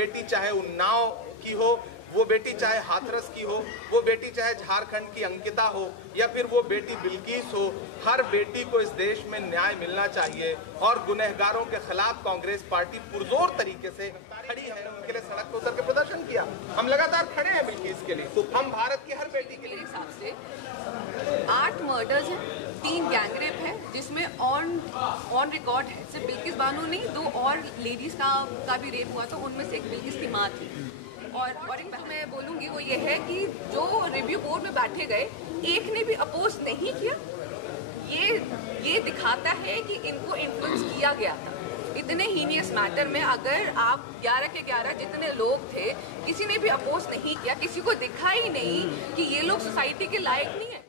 बेटी चाहे उन्नाव की हो, वो बेटी चाहे हाथरस की हो, वो बेटी चाहे झारखंड की अंकिता हो, या फिर वो बेटी बिल्किस हो, हर बेटी को इस देश में न्याय मिलना चाहिए। और गुनहगारों के खिलाफ कांग्रेस पार्टी पुरजोर तरीके से खड़ी है, उनके लिए सड़क पर उतर के प्रदर्शन किया। हम लगातार खड़े हैं बिल्किस के लिए, तो हम भारत की हर बेटी के लिए। हिसाब से 8 मर्डर्स हैं, 3 गैंगरेप है, जिसमें ऑन रिकॉर्ड है सिर्फ बिल्किस बानो नहीं, 2 और लेडीज का भी रेप हुआ, तो उनमें से एक बिल्किस की माँ थी। और एक बात मैं बोलूँगी वो ये है कि जो रिव्यू बोर्ड में बैठे गए, एक ने भी अपोज नहीं किया। ये दिखाता है कि इनको इन्फ्लुएंस किया गया था। इतने हीनियस मैटर में अगर आप 11 के 11 जितने लोग थे, किसी ने भी अपोज नहीं किया, किसी को दिखा ही नहीं कि ये लोग सोसाइटी के लायक नहीं है।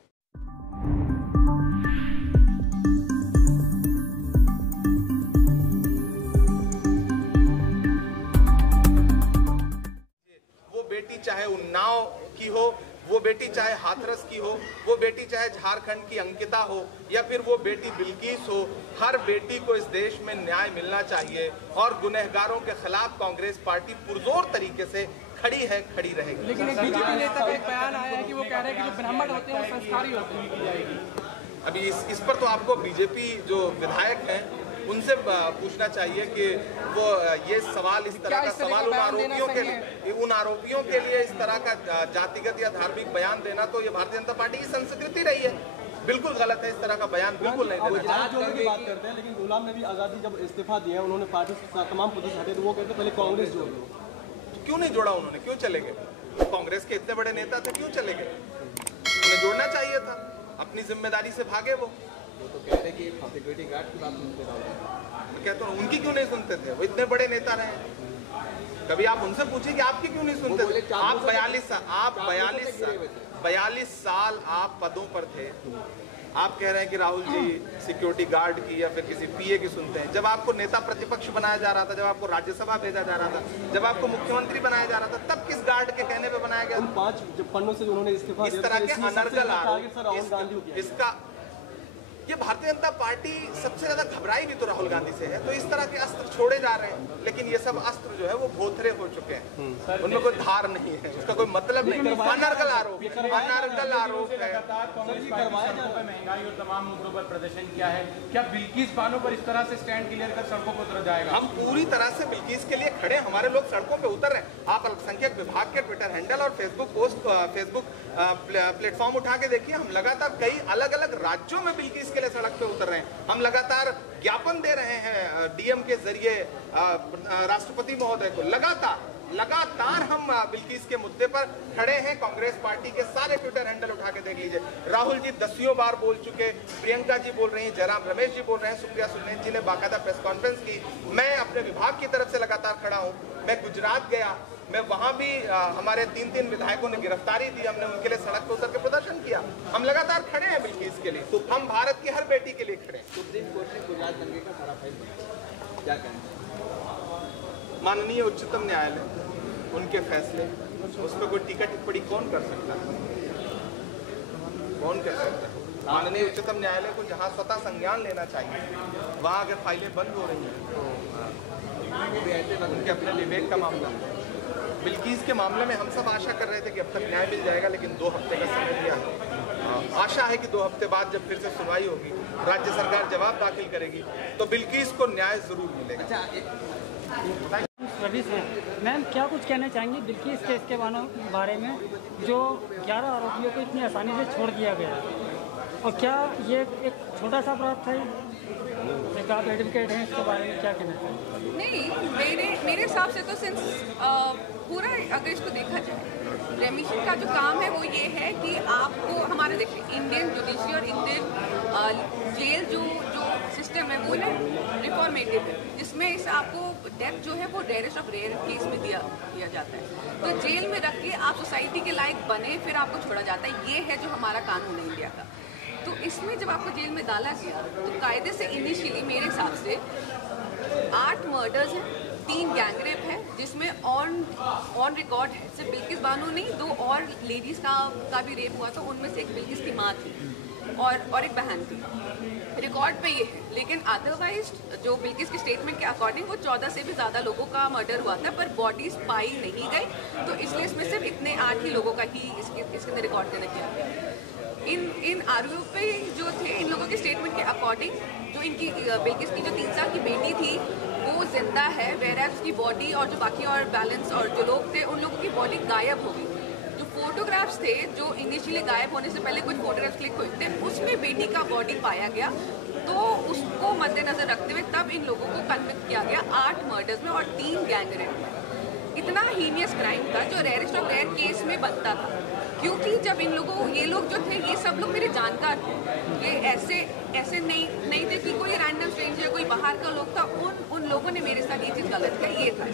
बेटी चाहे उन्नाव की हो, वो बेटी चाहे हाथरस की हो, वो बेटी चाहे झारखंड की अंकिता हो, या फिर वो बेटी बिल्किस हो, हर बेटी को इस देश में न्याय मिलना चाहिए। और गुनहगारों के खिलाफ कांग्रेस पार्टी पुरजोर तरीके से खड़ी है, खड़ी रहेगी। लेकिन एक बीजेपी नेता का एक बयान आया है कि वो कह रहे हैं कि जो ब्राह्मण होते हैं वो संस्कारी होते हैं। अभी इस पर तो आपको बीजेपी जो विधायक हैं उनसे पूछना चाहिए कि वो ये सवाल, इस तरह का सवाल उन आरोपियों के लिए इस तरह का जातिगत या धार्मिक बयान देना, तो ये भारतीय जनता पार्टी की संस्कृति रही है। बिल्कुल गलत है, इस तरह का बयान बिल्कुल नहीं देना चाहिए। बात करते हैं, लेकिन गुलाम नबी आज़ादी जब इस्तीफा दिया, उन्होंने पार्टी से तमाम पद हटे, तो वो कहते पहले कांग्रेस जोड़ लो। क्यों नहीं जोड़ा उन्होंने? क्यों चले गए? कांग्रेस के इतने बड़े नेता थे, क्यों चले गए? उन्हें जोड़ना चाहिए था, अपनी जिम्मेदारी से भागे वो तो कह रहे कि सिक्योरिटी गार्ड की बात सुनते रहो। कहते हैं उनकी क्यों नहीं सुनते थे? वो इतने बड़े नेता रहे। कभी आप उनसे पूछिए कि आपकी क्यों नहीं सुनते थे? आप 42 साल आप पदों पर थे। आप कह रहे हैं कि राहुल जी सिक्योरिटी गार्ड की या फिर किसी पीए की सुनते हैं। जब आपको नेता प्रतिपक्ष बनाया जा रहा था, जब आपको राज्यसभा भेजा जा रहा था, जब आपको मुख्यमंत्री बनाया जा रहा था, तब किस गार्ड के कहने पे बनाया गया? 5 पन्नों से उन्होंने इस्तीफा दिया। इस तरह के अनर्गल आरोप, इसका ये भारतीय जनता पार्टी सबसे ज्यादा घबराई भी तो राहुल गांधी से है। तो इस तरह के अस्त्र छोड़े जा रहे हैं, लेकिन ये सब अस्त्र जो है वो भोथरे हो चुके हैं, उनमें कोई धार नहीं है, उसका कोई मतलब नहीं। अनर्गल आरोप है। महंगाई और तमाम मुद्दों पर प्रदर्शन किया है, क्या बिल्किस बानो पर इस तरह से स्टैंड क्लियर कर सड़कों पर उतर जाएगा? हम पूरी तरह से बिल्किस के लिए खड़े, हमारे लोग सड़कों पे उतर रहे हैं। आप अल्पसंख्यक विभाग के ट्विटर हैंडल और फेसबुक प्लेटफॉर्म उठा के देखिए, हम लगातार कई अलग अलग राज्यों में बिल्किस के लिए सड़क पे उतर रहे हैं। हम लगातार ज्ञापन दे रहे हैं डीएम के जरिए राष्ट्रपति महोदय को। लगातार हम बिल्किस के मुद्दे पर खड़े हैं। कांग्रेस पार्टी के सारे ट्विटर हैंडल उठा के देख लीजिए। राहुल जी 10 बार बोल चुके, प्रियंका जी बोल रही हैं, जयराम रमेश जी बोल रहे हैं, सुप्रिया सुले जी ने बाकायदा प्रेस कॉन्फ्रेंस की। मैं अपने विभाग की तरफ से लगातार खड़ा हूँ। मैं गुजरात गया, मैं वहां भी हमारे 3 विधायकों ने गिरफ्तारी दी, हमने उनके लिए सड़क पर उतर के प्रदर्शन किया। हम लगातार खड़े हैं बिल्किस के लिए, तो हम भारत की हर बेटी के लिए खड़े हैं। सुप्रीम कोर्ट ने गुजरात दंगे का सारा फैसला क्या कहना? माननीय उच्चतम न्यायालय, उनके फैसले, उस पर कोई टीका टिप्पणी कौन कर सकता है? कौन कर सकता है? माननीय उच्चतम न्यायालय को जहां स्वतः संज्ञान लेना चाहिए, वहां अगर फाइलें बंद हो रही हैं तो उनके अपने विवेक का मामला है। बिल्किस के मामले में हम सब आशा कर रहे थे कि अब तक न्याय मिल जाएगा, लेकिन 2 हफ्ते का समय दिया है। आशा है कि 2 हफ्ते बाद जब फिर से सुनवाई होगी, राज्य सरकार जवाब दाखिल करेगी, तो बिल्किस को न्याय जरूर मिलेगा। मैम, क्या कुछ कहना चाहेंगे बिल्किस केस के बारे में, जो 11 आरोपियों को इतनी आसानी से छोड़ दिया गया, और क्या ये एक छोटा सा अपराध था? एक आप एडवोकेट हैं, इसके बारे में क्या कहना चाहिए? नहीं, मेरे हिसाब से तो पूरा अगर इसको देखा जाए, रेमिशन का जो काम है वो ये है कि आपको हमारे देखिए इंडियन जुडिशरी और इंडियन जेल जो सिस्टम है वो ना रिफॉर्मेटिव है, जिसमें इस आपको डेथ जो है वो रेयरेस्ट ऑफ रेयर केस में दिया जाता है। तो जेल में रख के आप सोसाइटी के लायक बने, फिर आपको छोड़ा जाता है। ये है जो हमारा कानून है इंडिया का। तो इसमें जब आपको जेल में डाला गया, तो कायदे से इनिशियली मेरे हिसाब से 8 मर्डर्स हैं, 3 गैंगरेप है, जिसमें ऑन रिकॉर्ड है सिर्फ बिल्किस बानो नहीं, 2 और लेडीज का भी रेप हुआ, तो उनमें से एक बिल्किस की माँ थी। और एक बहन थी। रिकॉर्ड पे ये है, लेकिन अदरवाइज जो बिल्किस के स्टेटमेंट के अकॉर्डिंग वो 14 से भी ज़्यादा लोगों का मर्डर हुआ था, पर बॉडीज पाई नहीं गई, तो इसलिए इसमें सिर्फ इतने 8 ही लोगों का ही इसके अंदर रिकॉर्ड देना किया। इन आरोपी जो थे, इन लोगों के स्टेटमेंट के अकॉर्डिंग जो इनकी बिल्किस की जो 3 साल की बेटी थी वो जिंदा है, वेराज उसकी बॉडी और जो बाकी और बैलेंस और जो लोग थे उन लोगों की बॉडी गायब हो गई। जो फोटोग्राफ्स थे जो इनिशियली गायब होने से पहले कुछ फोटोग्राफ्स क्लिक हुए थे, उसमें बेटी का बॉडी पाया गया, तो उसको मद्देनजर रखते हुए तब इन लोगों को कन्विक्ट किया गया 8 मर्डर्स में और 3 गैंग रेप में। इतना हीनियस क्राइम था जो रेयरेस्ट ऑफ रेयर केस में बनता था, क्योंकि जब ये लोग जो थे ये सब लोग मेरे जानकार थे, ये ऐसे नहीं थे कि कोई रैंडम स्ट्रेंजर कोई बाहर का लोग था। उन लोगों ने मेरे साथ ये चीज़ गलत है, ये था।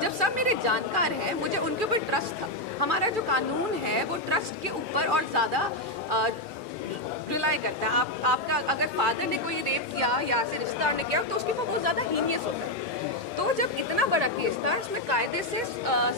जब सब मेरे जानकार हैं, मुझे उनके ऊपर ट्रस्ट था। हमारा जो कानून है वो ट्रस्ट के ऊपर और ज़्यादा रिलाई करता है। आपका अगर फादर ने कोई रेप किया या ऐसे रिश्तेदार ने किया तो उसके ऊपर बहुत ज़्यादा हीनियस होता है। तो जब इतना बड़ा केस था, इसमें कायदे से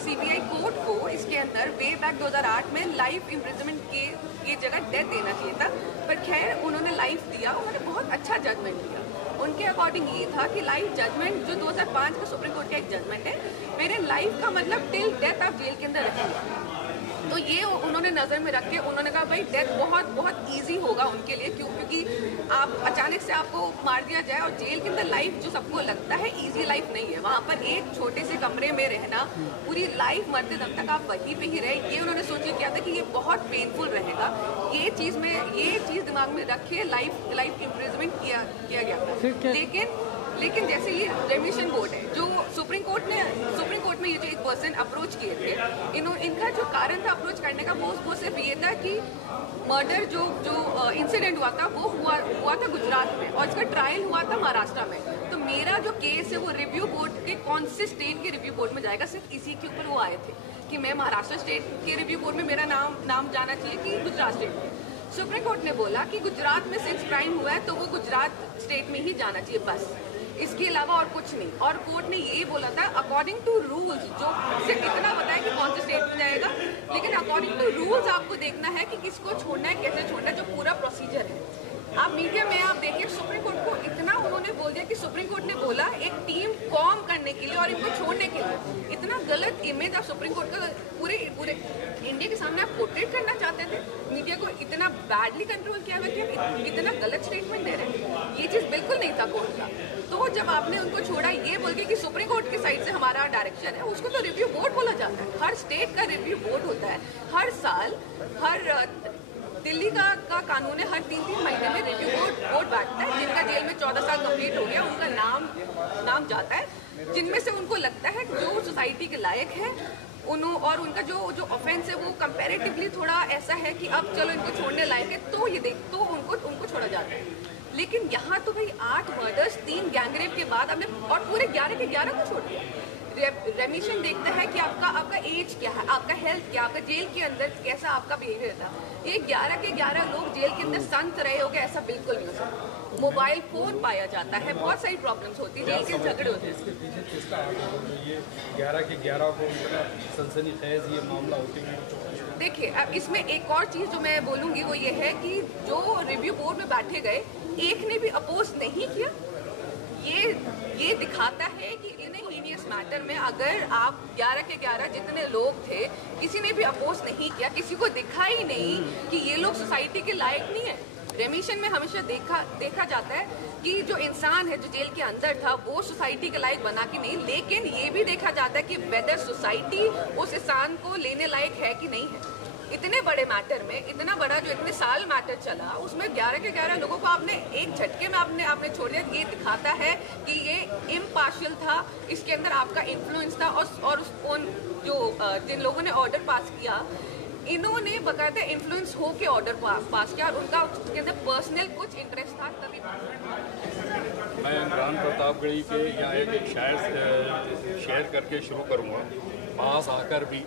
CBI कोर्ट को इसके अंदर वे बैक 2008 में लाइफ इम्प्रिजनमेंट के ये जगह डेथ देना चाहिए था, पर खैर उन्होंने लाइफ दिया। उन्होंने बहुत अच्छा जजमेंट दिया। उनके अकॉर्डिंग ये था कि लाइफ जजमेंट जो 2005 का सुप्रीम कोर्ट का एक जजमेंट है, मेरे लाइफ का मतलब टिल डेथ आप जेल के अंदर रखेंगे। तो ये उन्होंने नज़र में रख के उन्होंने कहा भाई डेथ बहुत ईजी होगा उनके लिए, क्योंकि आप अचानक से आपको मार दिया जाए और जेल के अंदर लाइफ जो सबको लगता है ईजी लाइफ नहीं है। वहाँ पर एक छोटे से कमरे में रहना, पूरी लाइफ मरते दम तक आप वहीं पे ही रहे, ये उन्होंने सोच के किया था कि ये बहुत पेनफुल रहेगा। ये चीज़ दिमाग में रखे लाइफ इम्प्रिजनमेंट किया गया था। लेकिन जैसे ये रेमिशन बोर्ड है, जो सुप्रीम कोर्ट में ये जो एक पर्सन अप्रोच किए थे, इनका जो कारण था अप्रोच करने का वो सिर्फ ये था कि मर्डर जो इंसिडेंट हुआ था वो हुआ था गुजरात में और इसका ट्रायल हुआ था महाराष्ट्र में। तो मेरा जो केस है वो रिव्यू बोर्ड के कौन से स्टेट के रिव्यू बोर्ड में जाएगा, सिर्फ इसी के ऊपर वो आए थे कि मैं महाराष्ट्र स्टेट के रिव्यू बोर्ड में मेरा नाम जाना चाहिए कि गुजरात स्टेट में। सुप्रीम कोर्ट ने बोला कि गुजरात में सिंस क्राइम हुआ है तो वो गुजरात स्टेट में ही जाना चाहिए, बस इसके अलावा और कुछ नहीं। और कोर्ट ने यही बोला था अकॉर्डिंग टू रूल्स, जो सिर्फ इतना बताया कि कौन से स्टेट में जाएगा, लेकिन अकॉर्डिंग टू रूल्स आपको देखना है कि किसको छोड़ना है, कैसे छोड़ना है, जो पूरा प्रोसीजर है। आप मीडिया में आप देखिए सुप्रीम कोर्ट को इतना उन्होंने बोल दिया कि सुप्रीम कोर्ट ने बोला एक टीम फॉर्म करने के लिए और इनको छोड़ने के लिए। इतना गलत इमेज आप सुप्रीम कोर्ट का पूरे इंडिया के सामने आप पोर्ट्रेट करना चाहते थे। मीडिया को इतना बैडली कंट्रोल किया हुआ कि हम इतना गलत स्टेटमेंट दे रहे हैं, ये चीज़ बिल्कुल नहीं था कोर्ट का। तो जब आपने उनको छोड़ा ये बोल के कि सुप्रीम कोर्ट की साइड से हमारा डायरेक्शन है, उसको तो रिव्यू बोर्ड बोला जाता है। हर स्टेट का रिव्यू बोर्ड होता है, हर साल दिल्ली का कानून है, हर 3-3 महीने में रिव्यू बोर्ड बैठता है। जिनका जेल में 14 साल कंप्लीट हो गया उनका नाम जाता है, जिनमें से उनको लगता है जो सोसाइटी के लायक है और उनका जो ऑफेंस है वो कंपैरेटिवली थोड़ा ऐसा है कि अब चलो इनको छोड़ने लायक है, तो उनको छोड़ा जाता है। लेकिन यहाँ तो भाई 8 मर्डर्स 3 गैंगरेप के बाद हमने और पूरे 11 के 11 को छोड़ दिया। रेमिशन देखता है कि आपका एज क्या है, आपका हेल्थ क्या, आपका जेल के अंदर कैसा आपका बिहेवियर था। ये 11 के 11 लोग जेल के अंदर संत रहे होंगे ऐसा बिल्कुल नहीं हो सकता। मोबाइल फोन पाया जाता है, बहुत सारी प्रॉब्लम्स होती है, जेल के झगड़े होते हैं। ये 11 के 11 को सनसनीखेज ये मामला होते हैं। देखिए अब इसमें एक और चीज़ जो मैं बोलूँगी वो ये है कि जो रिव्यू बोर्ड में बैठे गए एक ने भी अपोज नहीं किया। ये दिखाता है कि इन हीनियस मैटर में अगर आप 11 के 11 जितने लोग थे किसी ने भी अपोज नहीं किया, किसी को दिखा ही नहीं कि ये लोग सोसाइटी के लायक नहीं है। रेमिशन में हमेशा देखा जाता है कि जो इंसान है जो जेल के अंदर था वो सोसाइटी के लायक बना कि नहीं, लेकिन ये भी देखा जाता है कि वेदर सोसाइटी उस इंसान को लेने लायक है कि नहीं है। इतने बड़े मैटर में, इतना बड़ा जो इतने साल मैटर चला, उसमें 11 के 11 लोगों को आपने एक झटके में आपने छोड़ दिया। ये दिखाता है कि ये इम्पार्शियल था, इसके अंदर आपका इन्फ्लुएंस था और जो जिन लोगों ने ऑर्डर पास किया इन्होंने बकायदा इन्फ्लुएंस हो के ऑर्डर पास किया और उनका उसके अंदर पर्सनल कुछ इंटरेस्ट था तभी। मैं इमरान प्रतापगढ़ी के यहाँ एक शायर शेयर करके शुरू करूँगा। पास आकर भी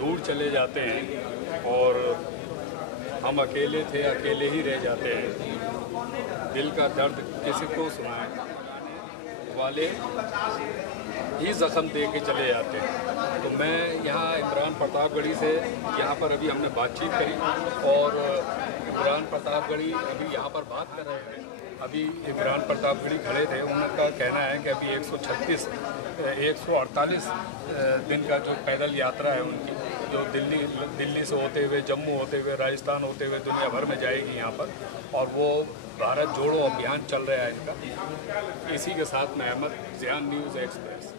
दूर चले जाते हैं और हम अकेले थे, अकेले ही रह जाते हैं। दिल का दर्द किसी को सुनाए, वाले ही जख्म दे के चले जाते हैं। तो मैं यहाँ इमरान प्रतापगढ़ी से यहाँ पर अभी हमने बातचीत करी और इमरान प्रतापगढ़ी अभी यहाँ पर बात कर रहे हैं। अभी इमरान प्रतापगढ़ी खड़े थे, उनका कहना है कि अभी 148 दिन का जो पैदल यात्रा है उनकी, जो दिल्ली से होते हुए, जम्मू होते हुए, राजस्थान होते हुए दुनिया भर में जाएगी यहाँ पर, और वो भारत जोड़ो अभियान चल रहा है इनका। इसी के साथ मैं अहमद, ज़ियान न्यूज़ एक्सप्रेस।